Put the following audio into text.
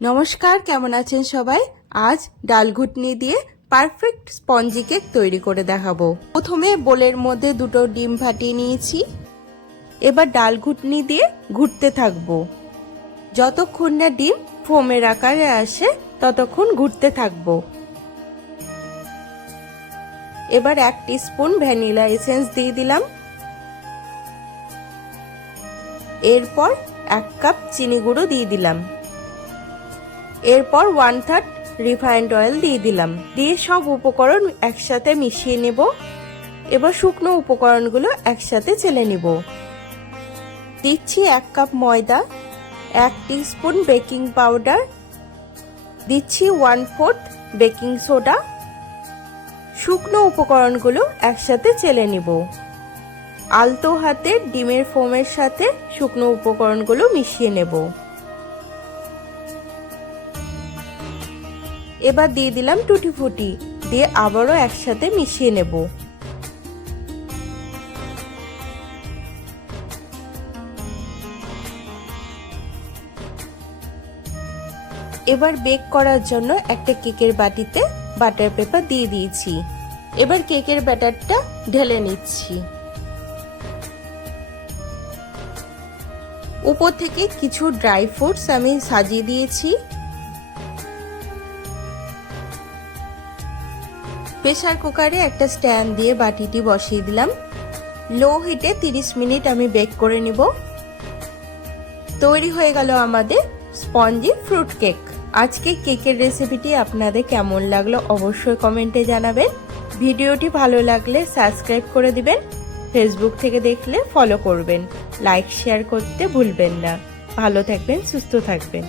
নমস্কার, কেমন আছেন সবাই? আজ ডাল ঘুটনি দিয়ে পারফেক্ট স্পঞ্জি কেক তৈরি করে দেখাবো। প্রথমে বোলের মধ্যে দুটো ডিম ফাটিয়ে নিয়েছি। এবার ডাল ঘুটনি দিয়ে ঘুরতে থাকব। যতক্ষণ না ডিম ফোমের আকারে আসে, ততক্ষণ ঘুরতে থাকব। এবার এক স্পুন ভ্যানিলা এসেন্স দিয়ে দিলাম। এরপর এক কাপ চিনি গুঁড়ো দিয়ে দিলাম। এরপর ওয়ান থার্ড রিফাইন্ড অয়েল দিয়ে দিলাম। দিয়ে সব উপকরণ একসাথে মিশিয়ে নেব। এবার শুকনো উপকরণগুলো একসাথে চেলে নিব। দিচ্ছি এক কাপ ময়দা, এক স্পুন বেকিং পাউডার দিচ্ছি ওয়ান ফোর্থ বেকিং সোডা শুকনো উপকরণগুলো একসাথে চেলে নিব। আলতো হাতে ডিমের ফোমের সাথে শুকনো উপকরণগুলো মিশিয়ে নেব। এবার দিয়ে দিলাম টুটি ফুটি। দিয়ে আবারও একসাথে মিশিয়ে নেব। এবার বেক করার জন্য একটা কেকের বাটিতে বাটার পেপার দিয়ে দিয়েছি। এবার কেকের ব্যাটারটা ঢেলে নিচ্ছি। উপর থেকে কিছু ড্রাই ফ্রুটস আমি সাজিয়ে দিয়েছি। প্রেসার কুকারে একটা স্ট্যান্ড দিয়ে বাটিটি বসিয়ে দিলাম। লো হিটে 30 মিনিট আমি বেক করে নিব। তৈরি হয়ে গেল আমাদের স্পঞ্জি ফ্রুট কেক। আজকে কেকের রেসিপিটি আপনাদের কেমন লাগল অবশ্যই কমেন্টে জানাবেন। ভিডিওটি ভালো লাগলে সাবস্ক্রাইব করে দিবেন। ফেসবুক থেকে দেখলে ফলো করবেন। লাইক, শেয়ার করতে ভুলবেন না। ভালো থাকবেন, সুস্থ থাকবেন।